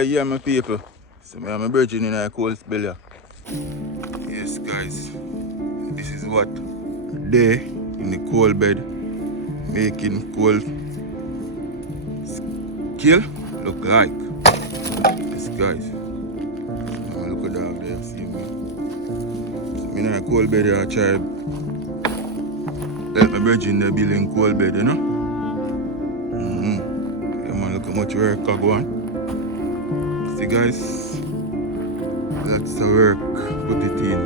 Yeah, my people. So me and my virgin in a cold spell here. Yes, guys. This is what they in the cold bed making cold kill look like. Yes, guys. Now look at dog there. See me. So me in a cold bed here. I try help my virgin there building cold bed, you know. Yeah, man, look how much work I go on. See, guys. That's the work. Put it in.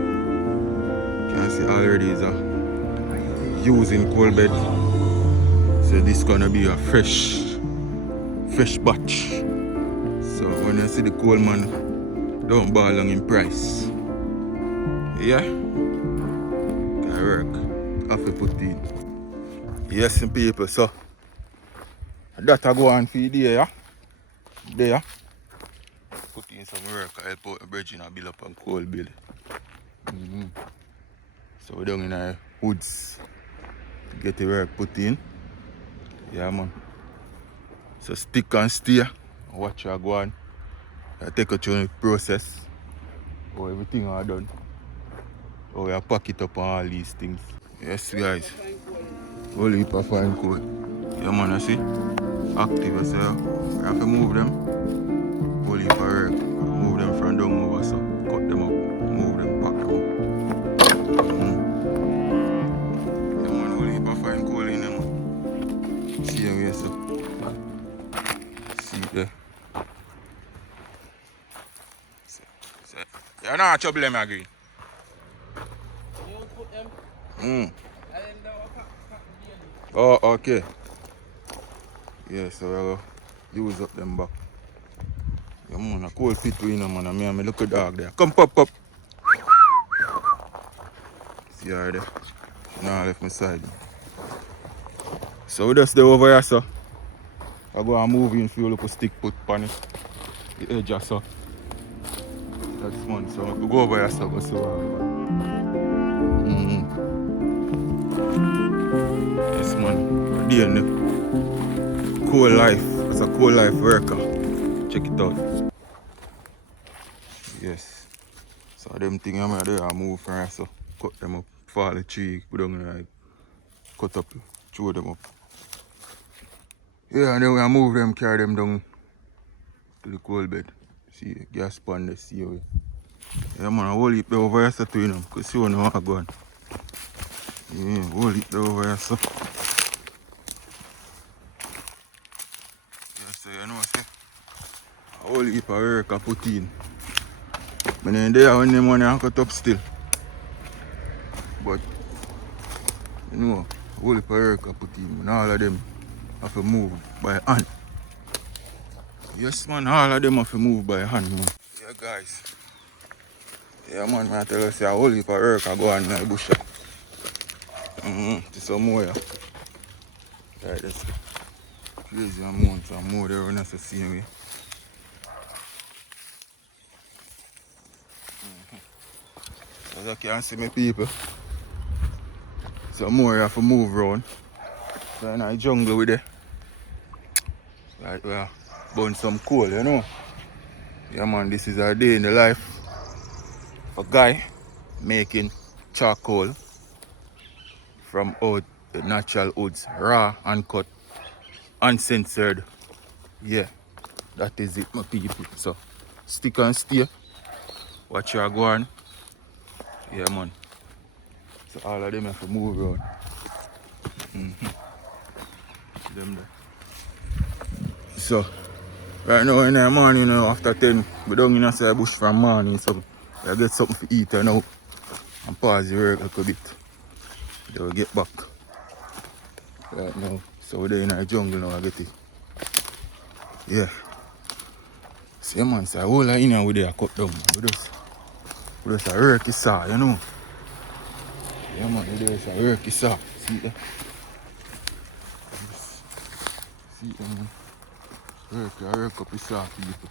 Can see already is using cold bed. So this gonna be a fresh batch. So when you see the cold man, don't ball long in price. Yeah? That work. Have to put in. Yes, people, so that I go on for the day, yeah? There. Put in some work, I help out the bridge and build up a cold build. So we're down in the woods to get the work put in. Yeah, man. So stick and stay. Watch her go on. I take you through the process. How everything are done. How we pack it up on all these things. Yes, guys. Whole heap of fine coal. Yeah, man, I see. Active, so we have to move them. Whole heap of work. Move them from down over, so cut them up. Move them, pack them up. Yeah, man, whole heap of fine coal in them. See them here, so. See it there. So. You're not trouble them, agree? You put them. Oh, okay. Yeah, so we'll use up them back. Yeah, man, a cold pit in them, man. Me look at dog there. Come, pop. See her there. She now left my side. So we just stay over here, so. I go and move in for you, look a stick put on it. The edge or so. That's fun. So we go over here, so go so. Yes, man. We're there, cool life. It's a cool life worker. Check it out. Yes. So them things I'm there, I move from here, so cut them up, fall the tree, put them like cut up, throw them up. Yeah, and then we move them, carry them down to the coal bed. See, gas pan there, see how. Yeah, man, I whole heap there over here, so too, you know, because you know what I'm going. Yeah, whole heap there over here, so. Yeah, so you know, say, a whole heap of work I put in. But then there when the money I cut up still. But, you know, a whole heap of work I put in, and all of them have to move by hand. Yes, man, all of them have to move by hand, man. Yeah, guys. Yeah, man, I tell you, say, a whole heap of work I go on in the bush. To some more, yeah. Like this. Crazy amount, some more there when I see me. As you can see me, people. Some more you have to move around. So in the jungle with it. Like we are burn some coal, you know. Yeah, man, this is our day in the life of a guy making charcoal from out the natural woods, raw, uncut, uncensored. Yeah, that is it, my people. So stick and stay. Watch your go on. Yeah, man. So all of them have to move around. Them there. So right now in the morning, you know, after 10, we don't in the bush from morning, so I get something to eat now and pause the work a little bit. Then we get back right now. So we're there in the jungle now, I get it. Yeah. See, man, so all in here we there cut down. We just a worky saw, you know. Yeah, man, we just a worky saw. See that? See that, man. Work up the saw, people.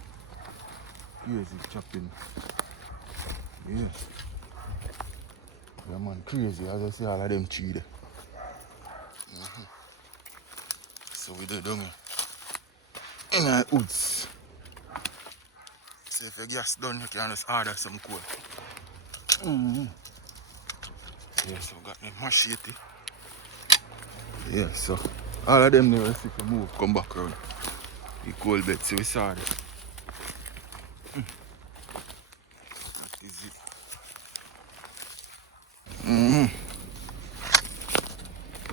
Crazy chopping. Yes. Yeah, man, crazy. As I see all of them tree there. So we do down here in the woods. if your gas done, you can just order some coal. Yeah, so got the machete. Yeah, so all of them now, if you move, come back around. The coal bed, so we saw it. That is it.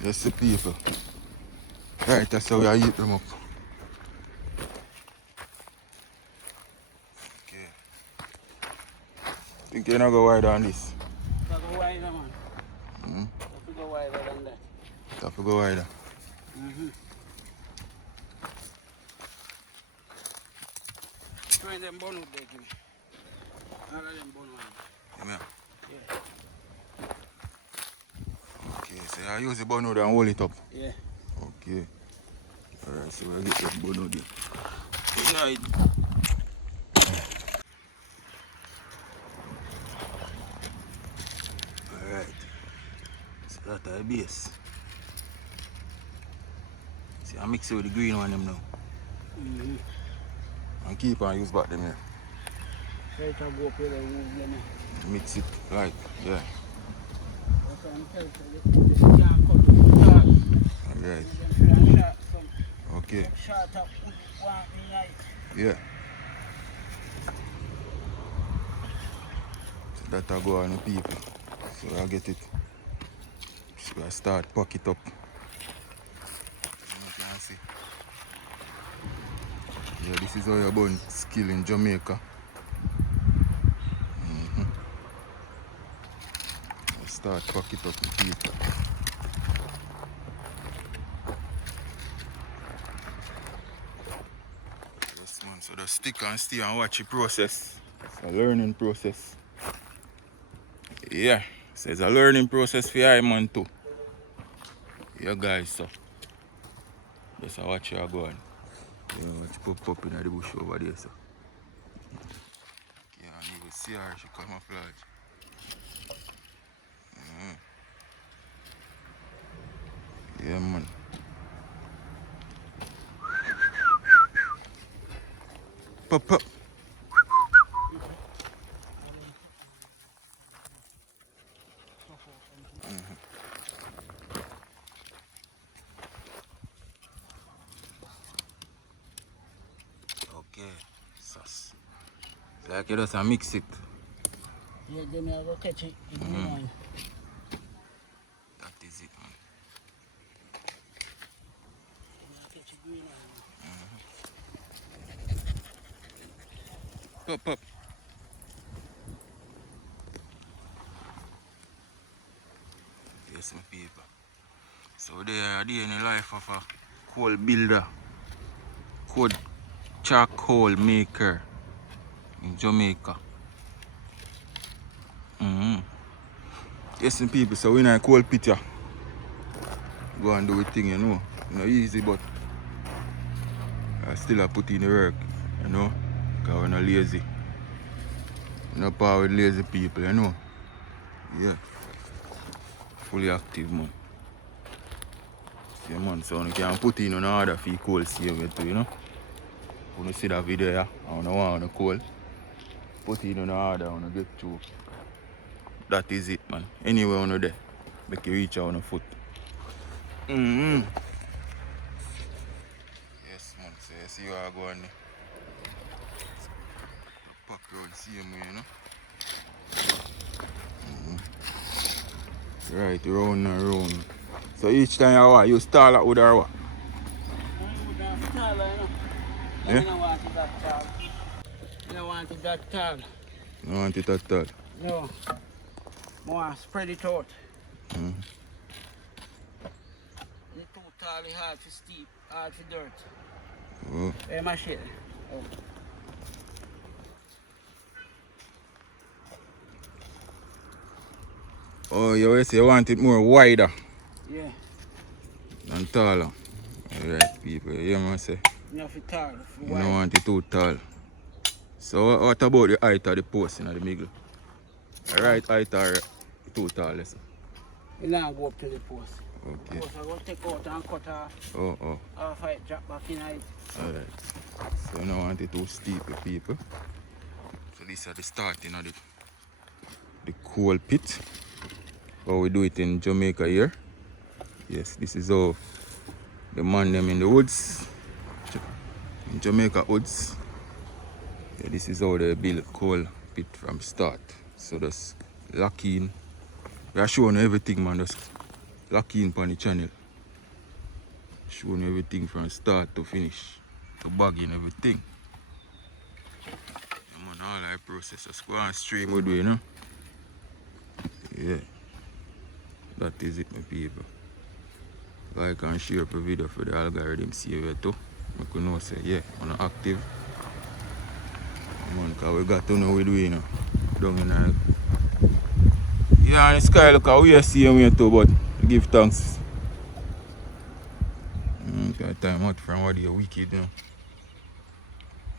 Yes, the people. Right, that's how we eat them up. Okay. Think you're not go wider on this? Go wider, man. Have to go wider than that. Have to go wider. Try them bone out there, give me. All of them bone out. Yeah. Yeah. Okay, so I use the bun and hold it up. Yeah. Okay. Alright, so we'll get that bun out there. Right. Alright. So that's the base. See, I mix it with the green one them now. And keep on use back them here. Try to go up here and move them. Mix it like, yeah. Alright. Okay. Yeah. So that'll go on the people. So I get it. So I start pack it up. You can see. Yeah, this is how you burn skill in Jamaica. I start pack it up with people. Yes man, so just stick and stay and watch the process. It's a learning process. Yeah, so it's a learning process for you man too. Yeah guys, so just watch you go on. Yeah, watch pop in the bush over there, so. Yeah, and you will see her, she camouflage. Yeah, man. Pop, pop. Okay, sauce. Like you just mix it. Yeah, then I go catch it. That is it, man. Pop, pop. Yes, my people. So they are in the life of a coal builder, coal charcoal maker in Jamaica. Yes, my people. So we in a coal pit here. Go and do a thing, you know. Not easy, but I still have put in the work, you know. Because we're not lazy. No power with lazy people, you know. Yeah. Fully active, man. See, man, so you can put in an order for coal saver too, you know. When you see that video, yeah, I don't want coal. Put in an order, I want to get through. That is it, man. Anywhere on there, make you reach out on the foot. Yes, man. So you see how I go on there. Pack around same way, you know. Right, round and round. So each time you what, you start out with or what? Yeah? I don't want it that tall. I don't want it that tall. You want it that tall? No. I want to spread it out. It's too tall, it's hard for steep, hard for dirt. Oh. Hey, my shit. Oh. Oh, you say you want it more wider? Yeah. Than taller. Alright, people, you know what I say? Not for tall, for You wide. don't want it too tall. So what about the height of the post in the middle? The right height or too tall? Listen. You now go up to the post. Okay. Post I go take out and cut off. Oh. Half it drop back in height. Alright. So you don't want it too steep, people. So this is the starting of the coal pit. How we do it in Jamaica here. Yes, this is how the man them in the woods, in Jamaica woods. Yeah, this is how they build coal pit from start. So just lock in. We are showing everything, man. Just lock in on the channel. Showing everything from start to finish. To bagging everything. Yeah, man, all that process. Just go and stream with you, you know. Yeah. That is it, my people. Like and share up a video for the algorithm saver too. I could know say, yeah, I'm not active. Man, cause we got to know what we're doing now. Down in the... Yeah, and the sky look how we are seeing way too, but give thanks. Got time out from what you're wicked now.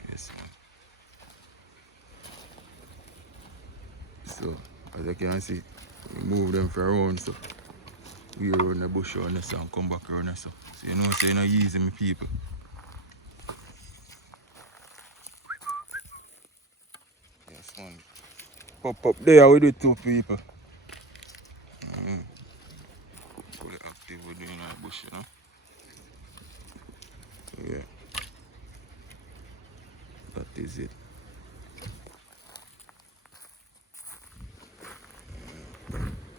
Yes, man. So, as you can see, we move them from around, so we around the bush around this and come back around this. So you know, say, it's not easy, my people. Yes, man. Pop up there with the two people. Fully active with doing that bush, you know. So, yeah. That is it.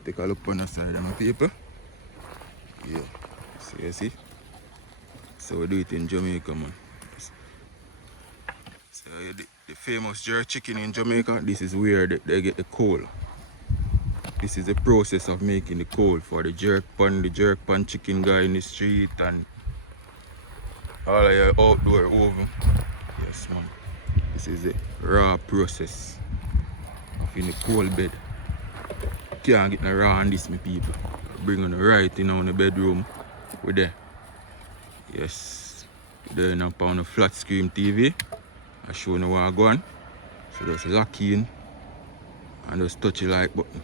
Take a look on the side of my people. Yeah. So you see? So we do it in Jamaica, man. So the famous jerk chicken in Jamaica, this is where they get the coal. This is the process of making the coal for the jerk pan chicken guy in the street and all of your outdoor oven. Yes, man. This is the raw process of in the coal bed. Can't get no raw on this, my people. Bring on the right in the bedroom with there. Yes. Then up on the flat screen TV. I show you what I go on. So just lock in and just touch the like button.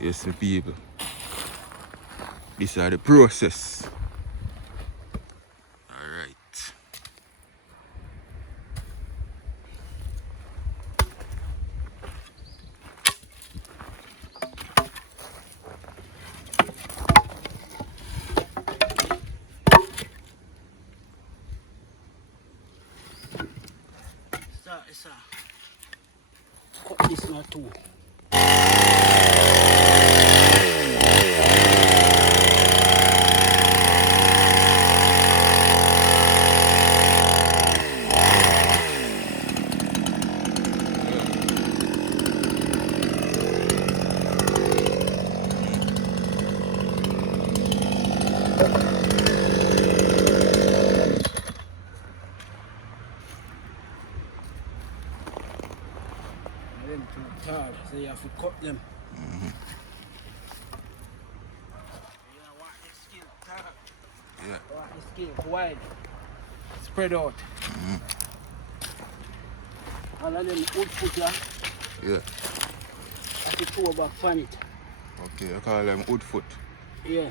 Yes, my people. This is the process. Alright. Cut this now too. Them too tall, so you have to cut them. You don't want the skin tall. Yeah. You want the skin wide. Spread out. All of them wood foot here. Yeah. I have to throw back from it. Okay, you call them wood foot. Yeah.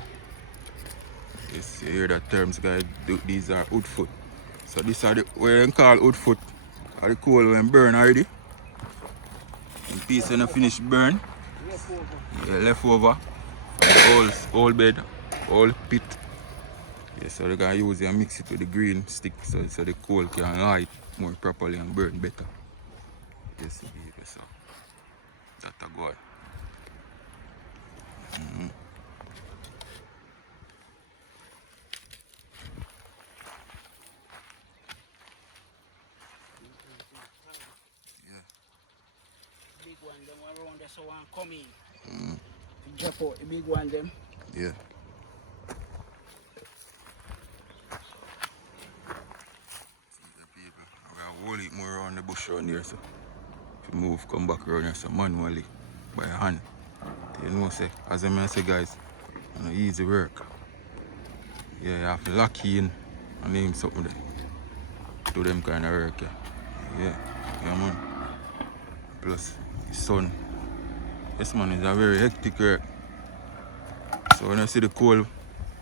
Yes, you hear that terms, guys. These are wood foot. So these are the where you call wood foot. Are the coal when burn already. In piece when you finish burn. Leftover. Yeah, leftover. Whole bed, whole pit. Yeah, so they're gonna use it and mix it with the green stick so the coal can light more properly and burn better. Yes, baby, so that's a good. Big one, them around there, so one come in. Drop out the big one, them. Yeah. See the people. We're gonna hold it more around the bush around here, so if you move, come back around here, so manually, by hand. You know, say, as I say, guys, you know, easy work. Yeah, you have to lock in and name something there. Do them kind of work, yeah. Yeah, man. Plus, the sun. Yes, man, it's a very hectic work. So when I see the coal,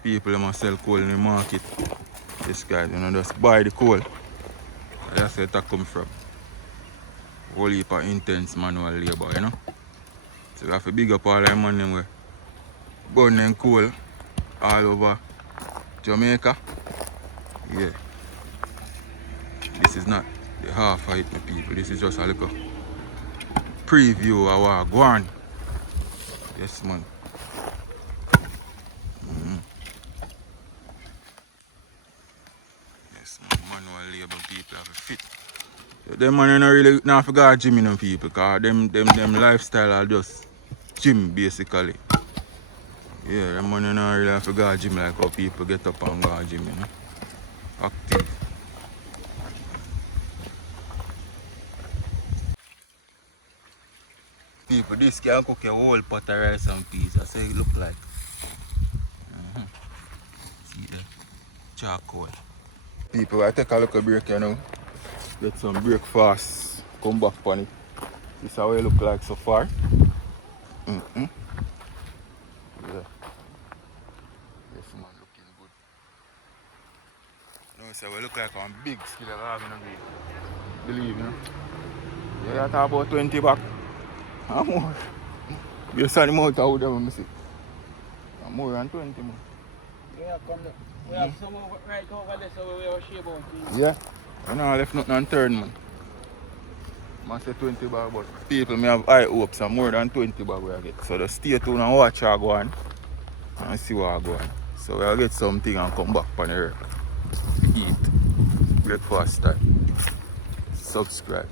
people that sell coal in the market, this guy, you know, just buy the coal. That's where that come from. whole heap of intense manual labor, you know. So we have to big up all the money we burn and coal all over Jamaica. Yeah. This is not the half of it, my people. This is just a little preview of what go on. Yes, man. Yes, man. Manual labor people have a fit. So them man don't really not forget gym, you know, people, cause them lifestyle are just gym basically. Yeah, them man don't really forget gym like how people get up and go to gym, you know. Active. People, this can cook a whole pot of rice and peas. That's how it look like. See the charcoal. People, I take a look at break, you know. Get some breakfast. Come back on it. This is how it look like so far. Yeah. Yes, man, looking good. You know, so we look like a big skill of having a break. Believe, you know. Yeah, I talk about 20 back. And more. Based on the amount of wood I see. And more than 20 more. Yeah, come look. We have some over, right over there, so we will share about it. Yeah. I know left nothing on turn, man. I say 20 bag, but people may have high hopes and more than 20 bag we get. So just stay tuned and watch how go on and see what I go on. So we'll get something and come back on the earth. Eat. Breakfast time. Subscribe.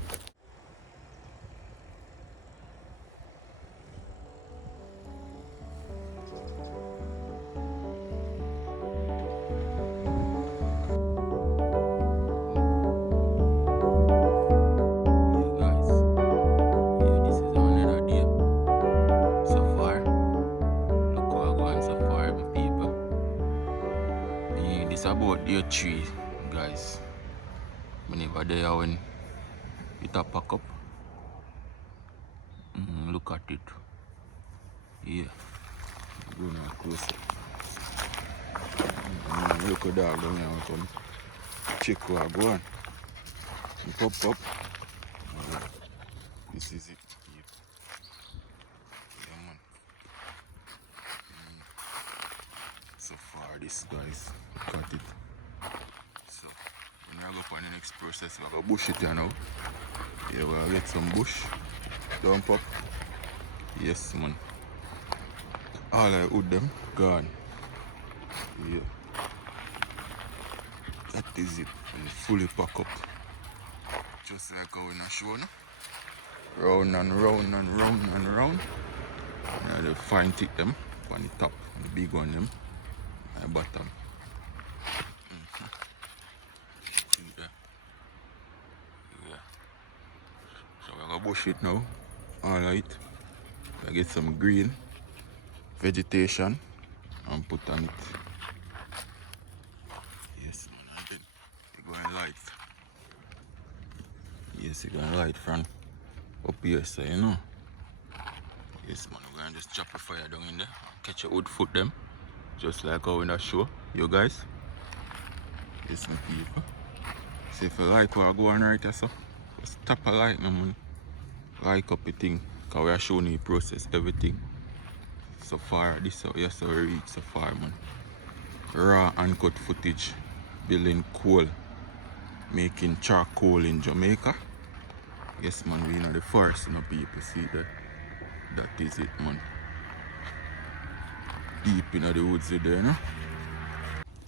About day 3, guys. Whenever they are when it a pack up. Look at it. Yeah. Go now close. Look at that down here. Come check what go on. Pop up. This is it. Yeah, man. So far this, guys. Look at it. So when I go for the next process, we're gonna bush it here now. Yeah, we'll get some bush. Dump up. Yes, man. All I wood them gone. Yeah. That is it. And fully pack up. Just like how in a show now. Round and round and round and round. And the fine tick them on the top. The big one them. And the bottom. Yeah. So we're gonna bush it now. Alright. I get some green vegetation and put on it. Yes, man, and then you're going light. Yes, you're going light from up here, so you know. Yes, man, we're gonna just chop the fire down in there, catch a wood foot them, just like how in that show, you guys. Yes, my people. So if you like what I go on right here, so just tap a like, man. Like up the thing, because we are showing you the process, everything. So far, this is how yes, we reach so far, man. Raw uncut footage, building coal, making charcoal in Jamaica. Yes, man, we know the forest, you know, people see that. That is it, man. Deep in the woods there, you know.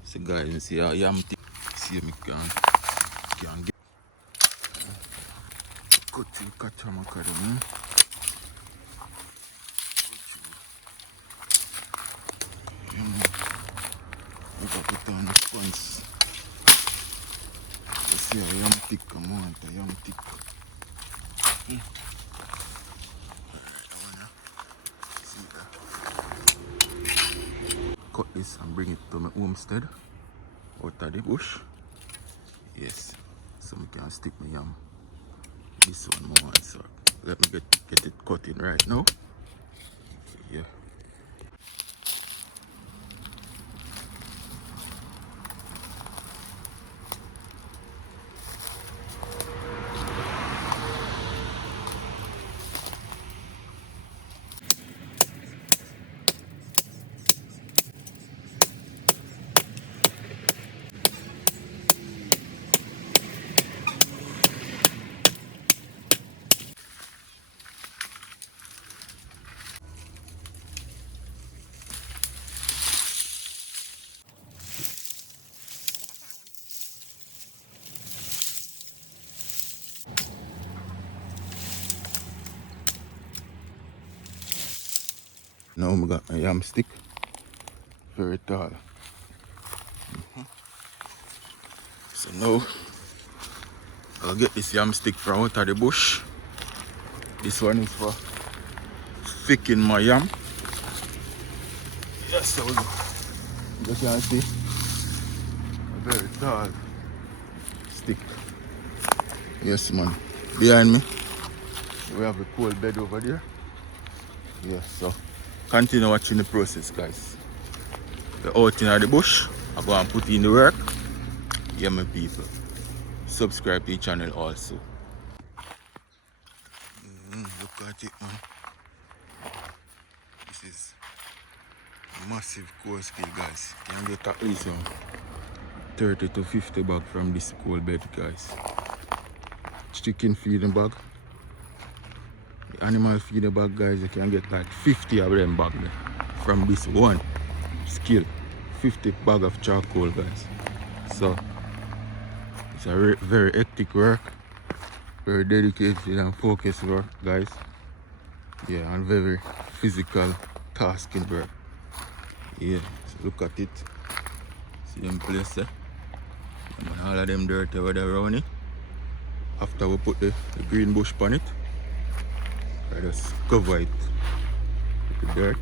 So guys, you see how yam thing. See me can get cut in Kachamaka, you know. We got put on the spons. You see how yam thick come on, the yam thick. See that? Cut this and bring it to my homestead out of the bush. Yes, so I can stick my yam. This one more, so let me get it cut in right now. Yeah. Now I got my yam stick. Very tall. So now I'll get this yam stick from out of the bush. This one is for thickening my yam. Yes, so you can see a very tall stick. Yes, man. Behind me, we have a coal bed over there. Yeah, so continue watching the process, guys. The out in the bush, I go and put in the work. Yeah, my people. Subscribe to the channel also. Look at it, man. This is a massive coal scale, guys. You can get at least 30 to 50 bag from this coal bed, guys. Chicken feeding bag. The animal feeding bag, guys, you can get like 50 of them bag there from this one skill. 50 bag of charcoal, guys. So it's a very hectic work, very dedicated and focused work, guys. Yeah, and very physical tasking work. Yeah, so look at it. See them place there. And all of them dirt over there around it. After we put the green bush on it, I just cover it with the dirt.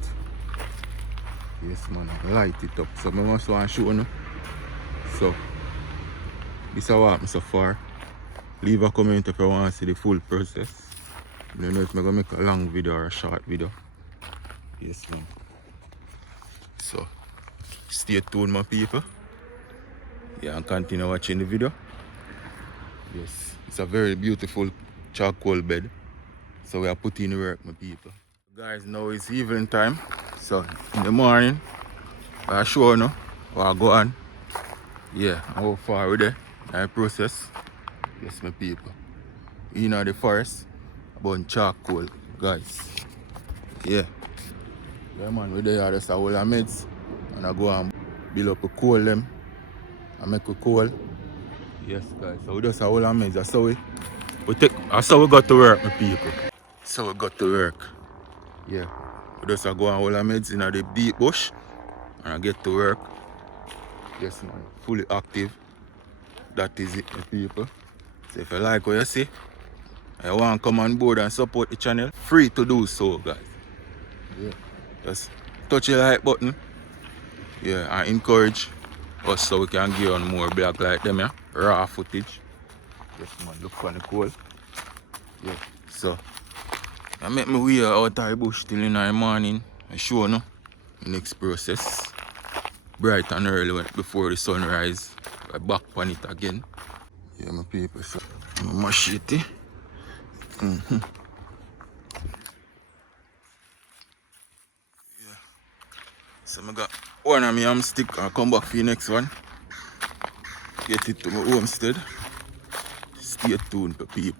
Yes, man, light it up. So I must want to show you. So this is what happened so far. Leave a comment if you want to see the full process. I don't know if I'm going to make a long video or a short video. Yes, man. So stay tuned, my people. Yeah, and continue watching the video. Yes, it's a very beautiful charcoal bed. So we are putting in work, my people. Guys, now it's evening time. So in the morning, I show you where I go on. Yeah, how far we there. I process. Yes, my people. In the forest, about charcoal, guys. Yeah. Yeah, man, we're there just a whole of meds. And I go and build up a coal them. I make a coal. Yes, guys. So we just a whole of meds. That's how we got to work, my people. So we got to work. Yeah. We just go and hold our meds in the deep bush and I get to work. Yes, man. Fully active. That is it, my people. So if you like what you see and you want to come on board and support the channel, free to do so, guys. Yeah. Just touch the like button. Yeah, and encourage us so we can get on more blog like them, yeah. Raw footage. Yes, man. Look for the coal. Yeah. So I make my way out of the bush till in the morning. I show you the next process. Bright and early before the sunrise. I back on it again. Yeah, my people, so I'm machete. Yeah. So I got one of my yam stick. I'll come back for the next one. Get it to my homestead. Stay tuned, people.